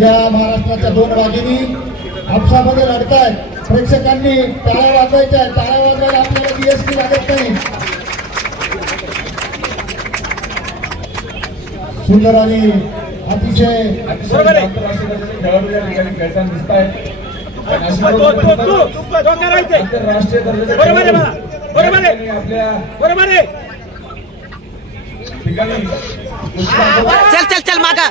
या महाराष्ट्राच्या दोन वाघिणी आपसामध्ये लढतायत. प्रेक्षकांनी टाळ्या वाजवायच्या. टाळ्या वाजवायला आपल्याला DSP लागत नाही. सुंदर आणि अतिशय दिसत आहे. चल चल चल मागा.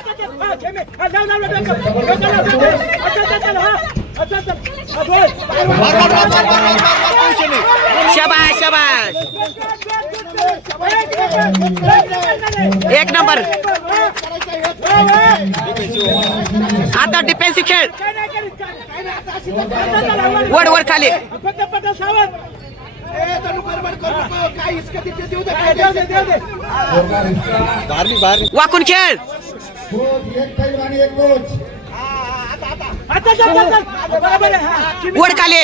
शाबाश शाबाश. एक नंबर. आता डिफेन्सिव्ह खेळ. वड वड खाली. वाकून खेळ. वड खाली.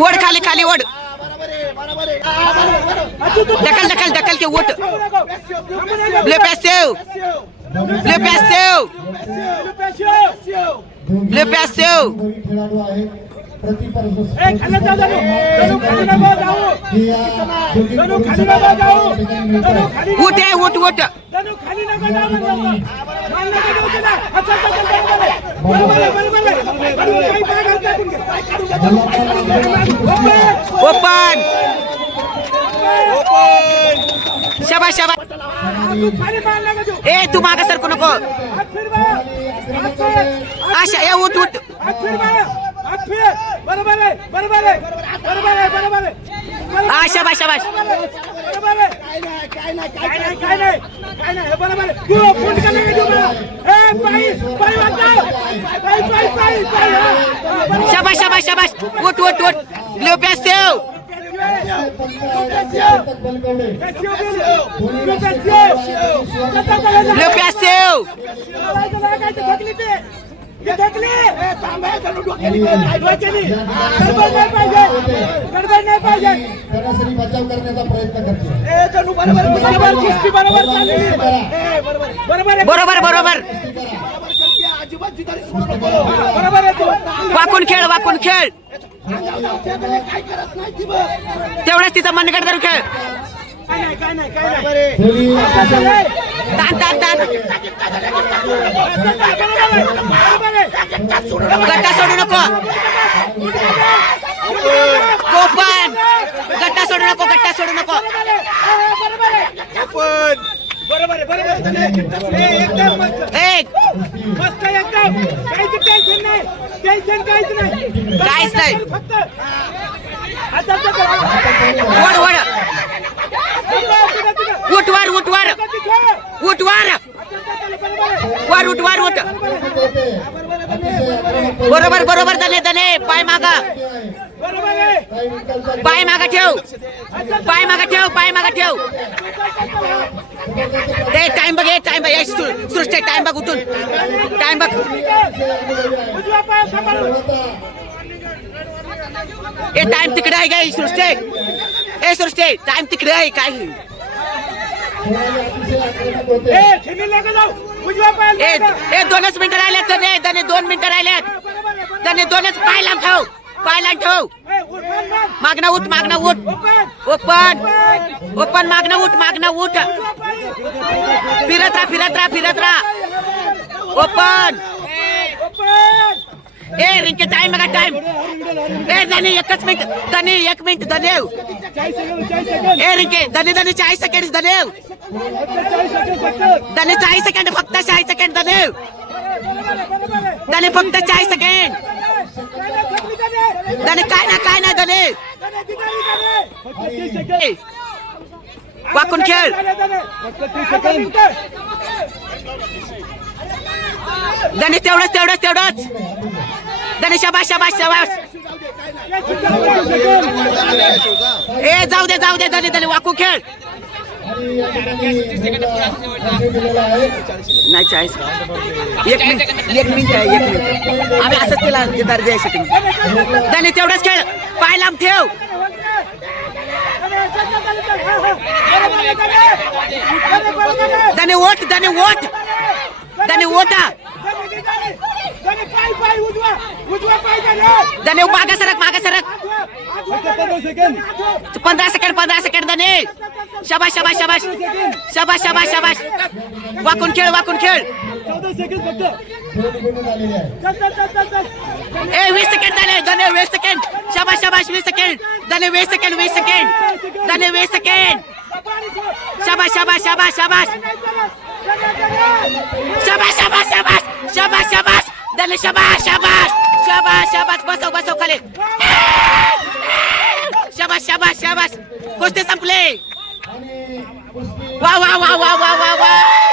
वड खाली खाली वड. ढकल ढकल ढकल के वोट. ब्ले पॅसेव. ब्ले पॅसेव. ब्ले पॅसेव. उठ आहे उठ उठ. ओपन. शाबाश शाबाश. ए तू मागे सरकू नको. आशा ए उठ उठ. शाबाश शाबाश. शाबाश शाबाश शाबाश. उठ उठ उठ. ब्ल्यू पॅसेव. ब्ल्यू पॅसेव. बचाव करण्याचा प्रयत्न करतो. बरोबर बरोबर. वाकून खेळ वाकून खेळ. तेवढंच तिचा मनगट करून खेळ. गट्टा सोडू नको. ओपन. गट्टा सोडू नको. गट्टा सोडू नको. एक काहीच नाही. वड वड. उठवार उठवार उठवार. वर उठ वर उठ. बरोबर बरोबर. दने दने. पाय मागा. पाय मागा ठेव. पाय मागा ठेव. पाय मागा ठेव. ते टाइम बघ. टाइम बघ. सृष्टी टाइम बघ. उठून टाइम बघ. ए टाइम तिकडे आहे काय सृष्टी. ए सृष्टी टाइम तिकडे आहे काय. ए 2 मिनिटं राहिल्यात. दने 2 मिनिटं राहिल्यात. दने 2च. पायला ठेव. पायला ठेव. मागणं उठ. मागणं उठ. Open open. मागणं उठ. मागणं उठ. फिरत राहा. फिरत राहा. फिरत राहा. ओपन. ए रिंके टाइम बघा. टाइम. ए दने 1 मिनिट. दने 1 मिनिट. दनेव. ए रिंके दने दने 40 सेकंड. दनेव. दने 40 सेकंड. फक्त 40 सेकंड. दनेव. दने फक्त 40 सेकंड. दने काय ना दने. वाकून खेळ. दने तेवढंच तेवढंच तेवढंच. दने शाबाश शाबाश शाबाश. ए जाऊ दे दने दने. वाकू खेळ. नाही 40. 1 मिनिट. 1 मिनिट आहे. 1 मिनिट. आम्ही असंच तिला दर द्यायसाठी. दने तेवढंच खेळ. पाय लांब ठेव. धने वोट धने वोट धने वोटा धने मागे सरक 15 सेकंड धने शाबाश शाबाश शाबाश शाबाश शाबाश शाबाश वाकून खेळ 14 सेकंद फक्त. ए 20 सेकंड धने धने 20 सेकंड शाबाश शाबाश 20 सेकंड धने 20 सेकंड धने 20 सेकंड शाबाश शाबाश शाबाश शाबाश शाबाश शाबाश शाबाश शाबाश शाबाश धने शाबाश शाबाश शाबाश शाबाश बसव खाली शाबाश शाबाश शाबाश कुस्ती संपले वा वा वा वा वा वा वा